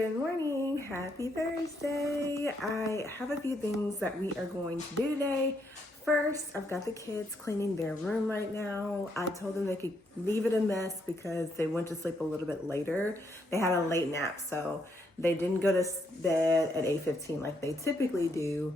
Good morning, happy Thursday. I have a few things that we are going to do today. First, I've got the kids cleaning their room right now. I told them they could leave it a mess because they went to sleep a little bit later. They had a late nap, so they didn't go to bed at 8:15 like they typically do.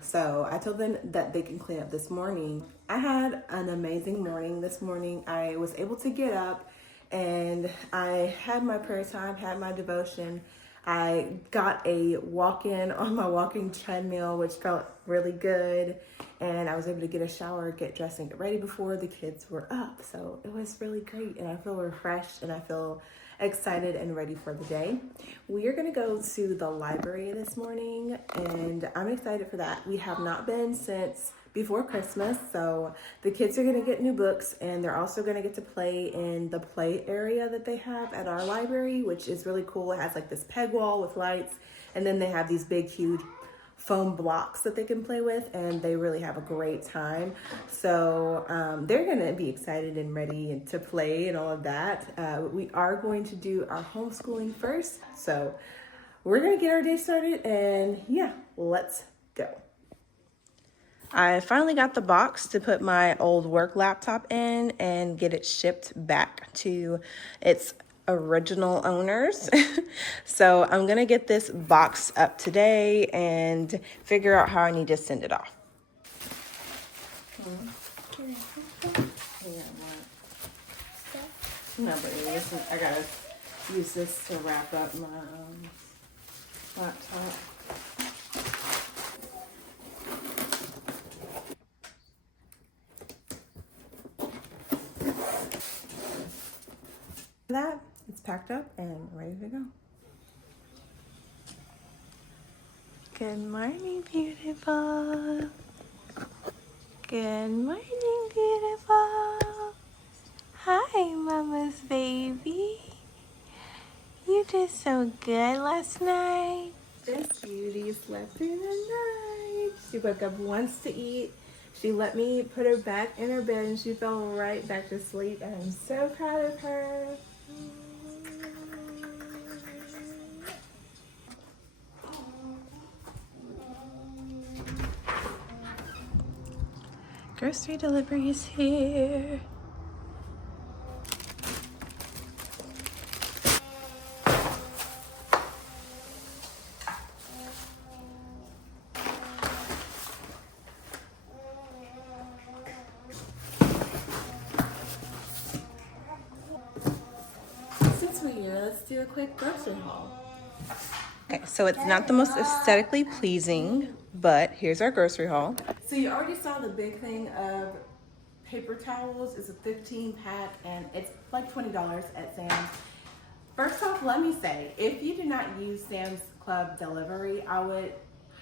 So I told them that they can clean up this morning. I had an amazing morning this morning. I was able to get up and I had my prayer time, had my devotion. I got a walk-in on my walking treadmill, which felt really good. And I was able to get a shower, get dressed, and get ready before the kids were up. So it was really great. And I feel refreshed and I feel excited and ready for the day. We are going to go to the library this morning, and I'm excited for that. We have not been since before Christmas, so the kids are going to get new books, and they're also going to get to play in the play area that they have at our library, which is really cool. It has like this peg wall with lights, and then they have these big, huge foam blocks that they can play with, and they really have a great time. So they're going to be excited and ready to play and all of that. We are going to do our homeschooling first, so we're going to get our day started, and yeah, let's go. I finally got the box to put my old work laptop in and get it shipped back to its original owners. So I'm gonna get this box up today and figure out how I need to send it off. No, but listen, I gotta use this to wrap up my laptop. That it's packed up and ready to go. Good morning, beautiful. Good morning, beautiful. Hi, mama's baby. You did so good last night. This cutie slept through the night. She woke up once to eat. She let me put her back in her bed and she fell right back to sleep. And I'm so proud of her. Grocery delivery is here. Since we're here, let's do a quick grocery haul. Okay, so it's not the most aesthetically pleasing, but here's our grocery haul. So you already saw the big thing of paper towels. It's a 15 pack and it's like $20 at Sam's. First off, let me say, if you do not use Sam's Club delivery, I would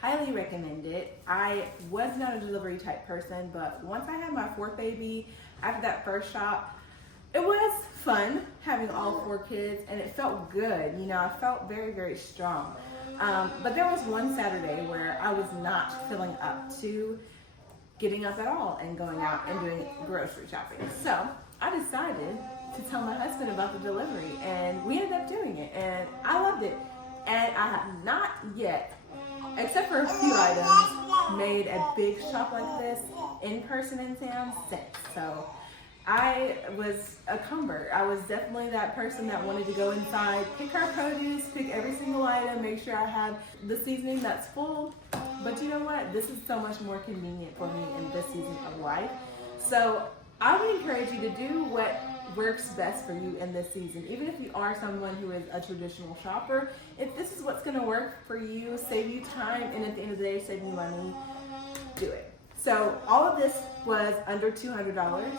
highly recommend it. I was not a delivery type person, but once I had my fourth baby, after that first shop, it was fun having all 4 kids and it felt good. You know, I felt very, very strong. But there was one Saturday where I was not feeling up to getting up at all and going out and doing grocery shopping. So I decided to tell my husband about the delivery and we ended up doing it and I loved it. And I have not yet, except for a few items, made a big shop like this in person in Sam's since. So I was a cumber. I was definitely that person that wanted to go inside, pick our produce, pick every single item, make sure I have the seasoning that's full. But you know what? This is so much more convenient for me in this season of life. So I would encourage you to do what works best for you in this season. Even if you are someone who is a traditional shopper, if this is what's going to work for you, save you time, and at the end of the day, save you money, do it. So all of this was under $200.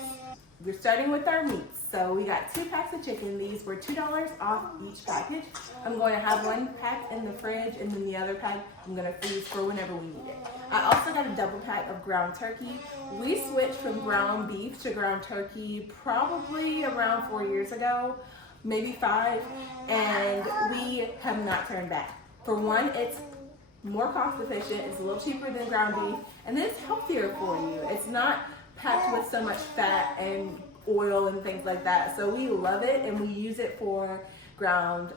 We're starting with our meats. So we got 2 packs of chicken. These were $2 off each package. I'm going to have 1 pack in the fridge and then the other pack I'm going to freeze for whenever we need it. I also got a double pack of ground turkey. We switched from ground beef to ground turkey probably around 4 years ago, maybe 5, and we have not turned back. For one, it's more cost efficient, it's a little cheaper than ground beef, and then it's healthier for you. It's not packed with so much fat and oil and things like that. So we love it and we use it for ground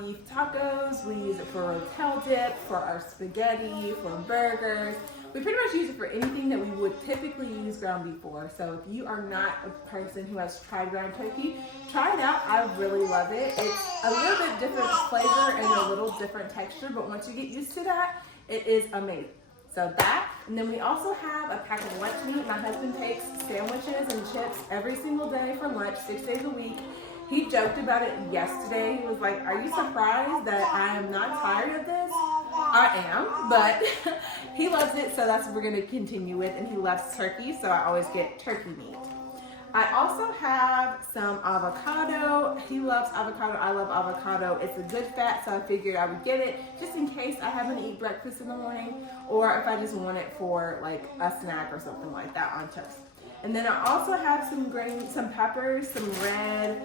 beef tacos. We use it for rotel dip, for our spaghetti, for burgers. We pretty much use it for anything that we would typically use ground beef for. So if you are not a person who has tried ground turkey, try it out. I really love it. It's a little bit different flavor and a little different texture, but once you get used to that, it is amazing. So that, and then we also have a pack of lunch meat. My husband takes sandwiches and chips every single day for lunch, 6 days a week. He joked about it yesterday. He was like, "Are you surprised that I am not tired of this?" I am, but he loves it, so that's what we're gonna continue with, and he loves turkey, so I always get turkey meat. I also have some avocado. He loves avocado, I love avocado. It's a good fat, so I figured I would get it just in case I haven't eaten breakfast in the morning, or if I just want it for like a snack or something like that on toast. And then I also have some peppers, some red,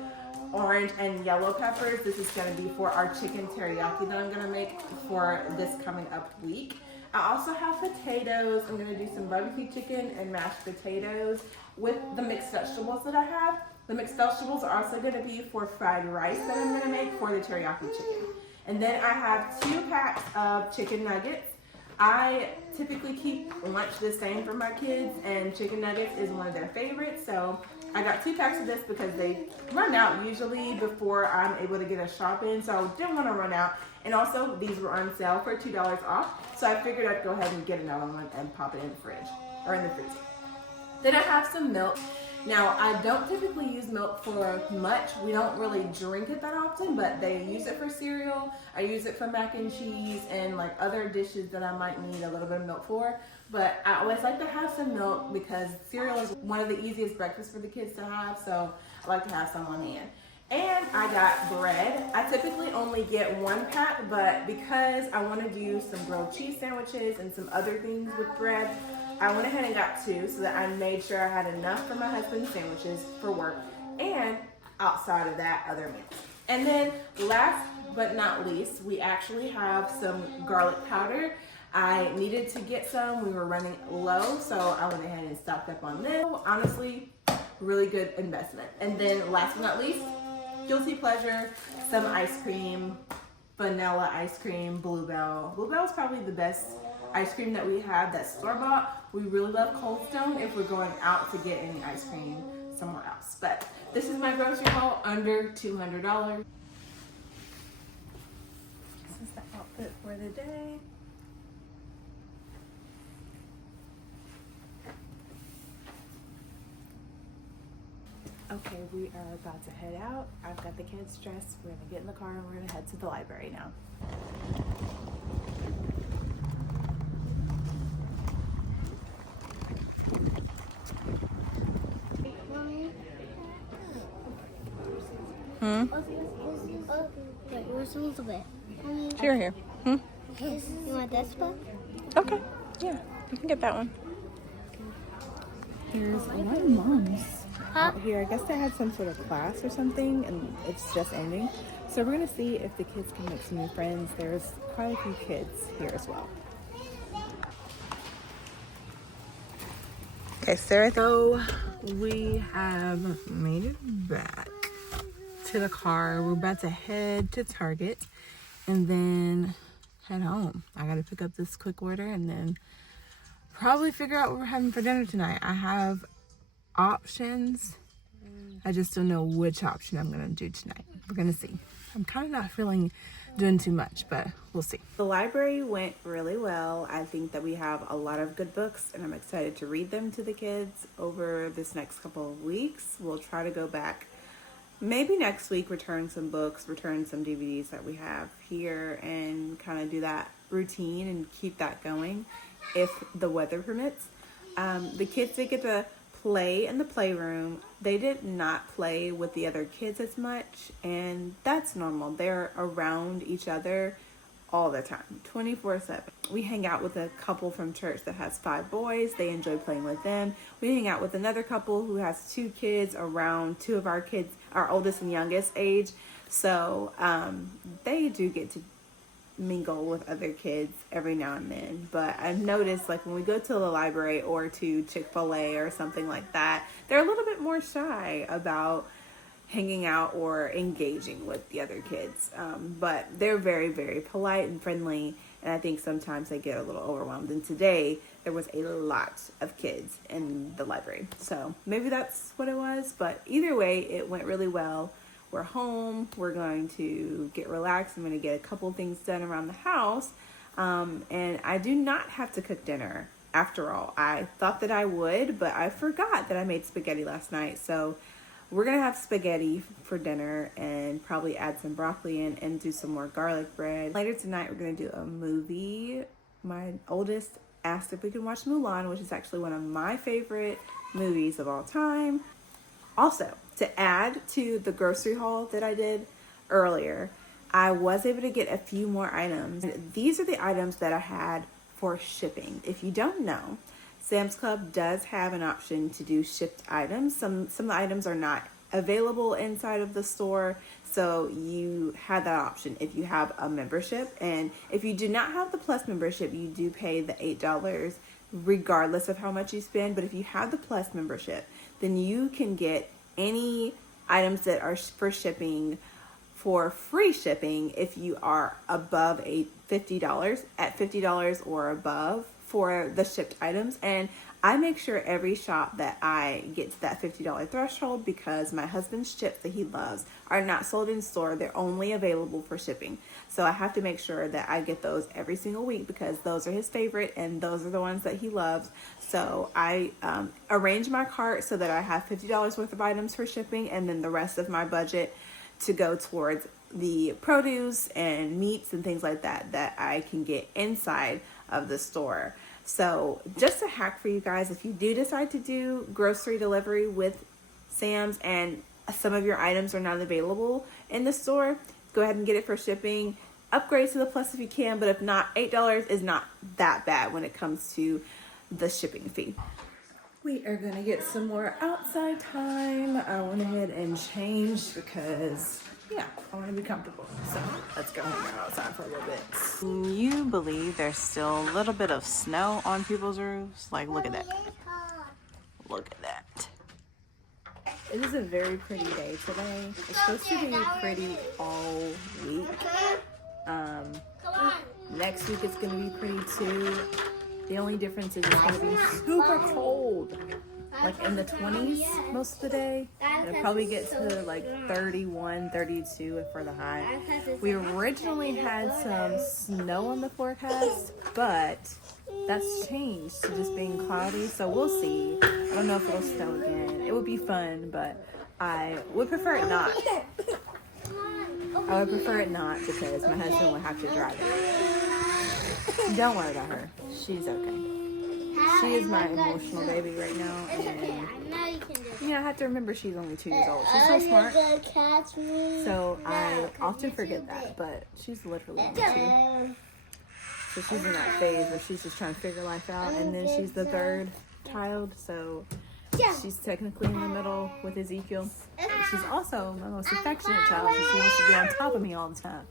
orange, and yellow peppers. This is gonna be for our chicken teriyaki that I'm gonna make for this coming up week. I also have potatoes. I'm gonna do some barbecue chicken and mashed potatoes with the mixed vegetables that I have. The mixed vegetables are also gonna be for fried rice that I'm gonna make for the teriyaki chicken. And then I have 2 packs of chicken nuggets. I typically keep lunch the same for my kids, and chicken nuggets is one of their favorites. So I got 2 packs of this because they run out usually before I'm able to get a shop in. So I didn't want to run out. And also these were on sale for $2 off. So I figured I'd go ahead and get another one and pop it in the fridge or in the freezer. Then I have some milk. Now, I don't typically use milk for much. We don't really drink it that often, but they use it for cereal. I use it for mac and cheese and like other dishes that I might need a little bit of milk for. But I always like to have some milk because cereal is one of the easiest breakfasts for the kids to have, so I like to have some on hand. And I got bread. I typically only get 1 pack, but because I want to do some grilled cheese sandwiches and some other things with bread, I went ahead and got 2 so that I made sure I had enough for my husband's sandwiches for work and outside of that, other meals. And then last but not least, we actually have some garlic powder. I needed to get some. We were running low, so I went ahead and stocked up on this. Honestly, really good investment. And then last but not least, guilty pleasure, some ice cream, vanilla ice cream, Bluebell. Bluebell is probably the best ice cream that we have that's store-bought. We really love Cold Stone if we're going out to get any ice cream somewhere else. But this is my grocery haul, under $200. This is the outfit for the day. Okay, we are about to head out. I've got the kids dressed. We're gonna get in the car and we're gonna head to the library now. Wait, where's a little bit? Here, here. You want this book? Okay, yeah, you can get that one. Here's a lot of moms out here. I guess they had some sort of class or something and it's just ending. So we're gonna see if the kids can make some new friends. There's quite a few kids here as well. Okay, Sarah. So we have made it back to the car. We're about to head to Target and then head home. I gotta pick up this quick order and then probably figure out what we're having for dinner tonight. I have options. I just don't know which option I'm gonna do tonight. We're gonna see. I'm kind of not feeling doing too much, but we'll see. The library went really well. I think that we have a lot of good books and I'm excited to read them to the kids over this next couple of weeks. We'll try to go back maybe next week, return some books, return some DVDs that we have here and kind of do that routine and keep that going if the weather permits. The kids did get to play in the playroom. They did not play with the other kids as much, and that's normal. They're around each other all the time, 24/7. We hang out with a couple from church that has 5 boys. They enjoy playing with them. We hang out with another couple who has 2 kids around 2 of our kids, our oldest and youngest age. So they do get to mingle with other kids every now and then. But I've noticed, like, when we go to the library or to Chick-fil-A or something like that, they're a little bit more shy about hanging out or engaging with the other kids. But they're very, very polite and friendly, and I think sometimes they get a little overwhelmed. And today there was a lot of kids in the library, so maybe that's what it was. But either way, it went really well. We're home. We're going to get relaxed. I'm going to get a couple things done around the house, and I do not have to cook dinner. After all, I thought that I would, but I forgot that I made spaghetti last night. So we're going to have spaghetti for dinner and probably add some broccoli in and do some more garlic bread. Later tonight, we're going to do a movie. My oldest asked if we could watch Mulan, which is actually one of my favorite movies of all time. Also, to add to the grocery haul that I did earlier, I was able to get a few more items. These are the items that I had for shipping. If you don't know, Sam's Club does have an option to do shipped items. Some of the items are not available inside of the store, so you have that option if you have a membership. And if you do not have the Plus membership, you do pay the $8 regardless of how much you spend. But if you have the Plus membership, then you can get any items that are for shipping for free shipping if you are above $50 at $50 or above for the shipped items. And I make sure every shop that I get to that $50 threshold, because my husband's chips that he loves are not sold in store. They're only available for shipping. So I have to make sure that I get those every single week because those are his favorite and those are the ones that he loves. So I arrange my cart so that I have $50 worth of items for shipping, and then the rest of my budget to go towards the produce and meats and things like that that I can get inside of the store. So just a hack for you guys, if you do decide to do grocery delivery with Sam's and some of your items are not available in the store, go ahead and get it for shipping. Upgrade to the Plus if you can, but if not, $8 is not that bad when it comes to the shipping fee. We are going to get some more outside time. I went ahead and changed because, yeah, I want to be comfortable. So let's go hang out outside for a little bit. Can you believe there's still a little bit of snow on people's roofs? Like, look at that. Look at that. It is a very pretty day today. It's supposed to be pretty all week. Next week it's going to be pretty too. The only difference is it's going to be super cold, like in the 20s most of the day. It'll probably get to like 31, 32 for the high. We originally had some snow on the forecast, but that's changed to just being cloudy, so we'll see. I don't know if it'll snow again. It would be fun, but I would prefer it not. I would prefer it not because my husband would have to drive it. Don't worry about her. She's okay. She is my emotional baby right now, and you know, I have to remember she's only 2 years old. She's so smart, so I often forget that, but she's literally only 2. So she's in that phase where she's just trying to figure life out, and then she's the third child, so she's technically in the middle with Ezekiel. She's also my most affectionate child, so she wants to be on top of me all the time.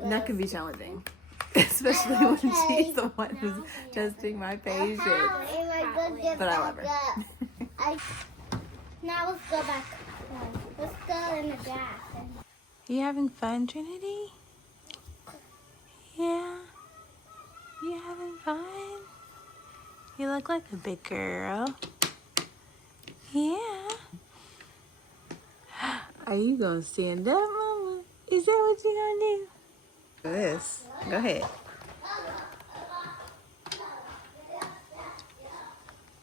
And that can be challenging. Especially when she's the one who's testing my patience. But I love her. Now let's go back. Let's go in the back. You having fun, Trinity? Yeah? You having fun? You look like a big girl. Yeah. Are you gonna stand up, Mama? Is that what you gonna do? This. Go ahead.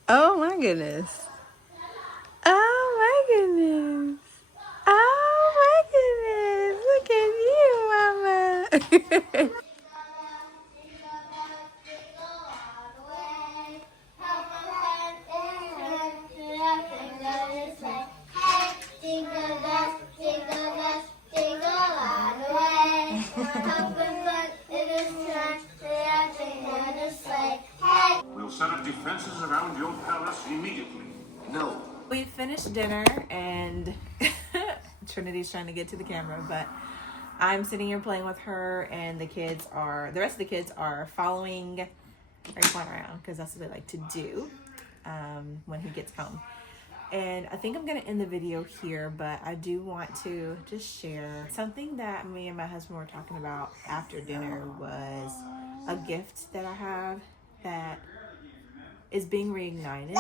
Oh my goodness. Oh my goodness. Oh my goodness. Look at you, Mama. We'll set up defenses around your palace immediately. No. We finished dinner and Trinity's trying to get to the camera, but I'm sitting here playing with her, and the rest of the kids are following Raekwon around because that's what they like to do when he gets home. And I think I'm gonna end the video here, but I do want to just share something that me and my husband were talking about after dinner. Was a gift that I have that is being reignited,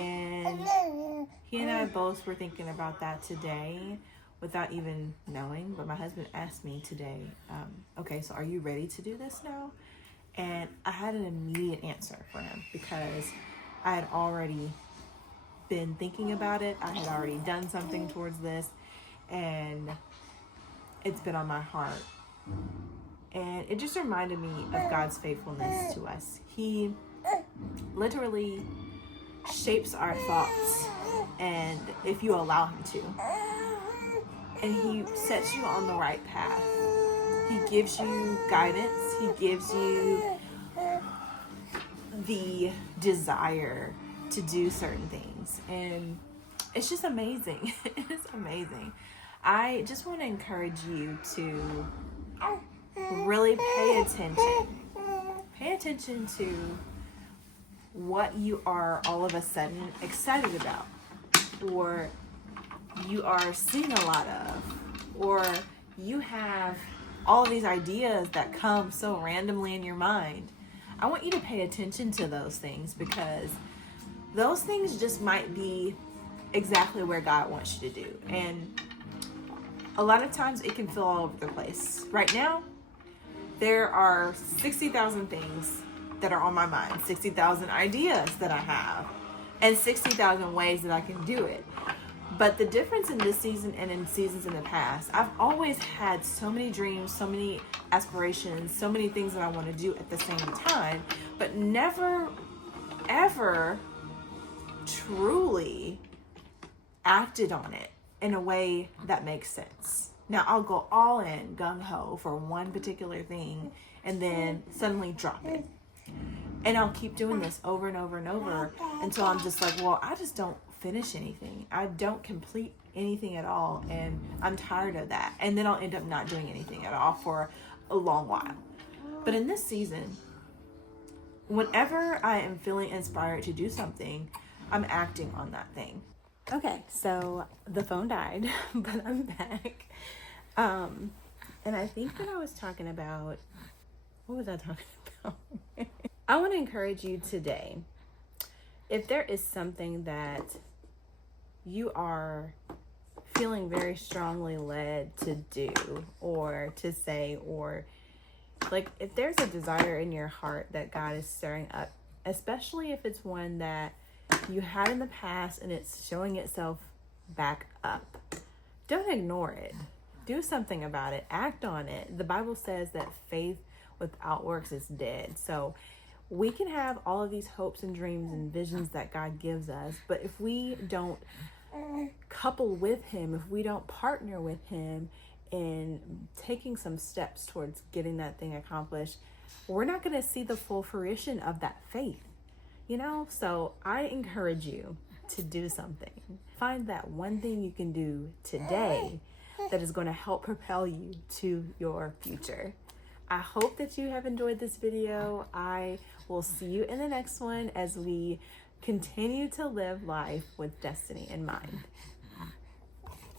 and he and I both were thinking about that today without even knowing. But my husband asked me today, okay, so are you ready to do this now? And I had an immediate answer for him because I had already been thinking about it. I had already done something towards this, and it's been on my heart. And it just reminded me of God's faithfulness to us. He literally shapes our thoughts, and if you allow him to, and he sets you on the right path. He gives you guidance. He gives you the desire to do certain things, and it's just amazing. It's amazing. I just want to encourage you to really pay attention to what you are all of a sudden excited about, or you are seeing a lot of, or you have all of these ideas that come so randomly in your mind. I want you to pay attention to those things, because those things just might be exactly where God wants you to do. And a lot of times it can feel all over the place. Right now, there are 60,000 things that are on my mind, 60,000 ideas that I have, and 60,000 ways that I can do it. But the difference in this season and in seasons in the past, I've always had so many dreams, so many aspirations, so many things that I want to do at the same time, but never, ever truly acted on it in a way that makes sense. Now, I'll go all in, gung-ho for one particular thing, and then suddenly drop it. And I'll keep doing this over and over and over until I'm just like, well, I just don't finish anything. I don't complete anything at all, and I'm tired of that. And then I'll end up not doing anything at all for a long while. But in this season, whenever I am feeling inspired to do something, I'm acting on that thing. Okay, so the phone died, but I'm back. And I think that I was talking about, what was I talking about? I want to encourage you today, if there is something that you are feeling very strongly led to do or to say, or like if there's a desire in your heart that God is stirring up, especially if it's one that you had in the past and it's showing itself back up, don't ignore it. Do something about it. Act on it. The Bible says that faith without works is dead. So we can have all of these hopes and dreams and visions that God gives us, but if we don't couple with him, if we don't partner with him in taking some steps towards getting that thing accomplished, we're not going to see the full fruition of that faith, you know? So I encourage you to do something. Find that one thing you can do today that is going to help propel you to your future. I hope that you have enjoyed this video. I will see you in the next one as we continue to live life with destiny in mind.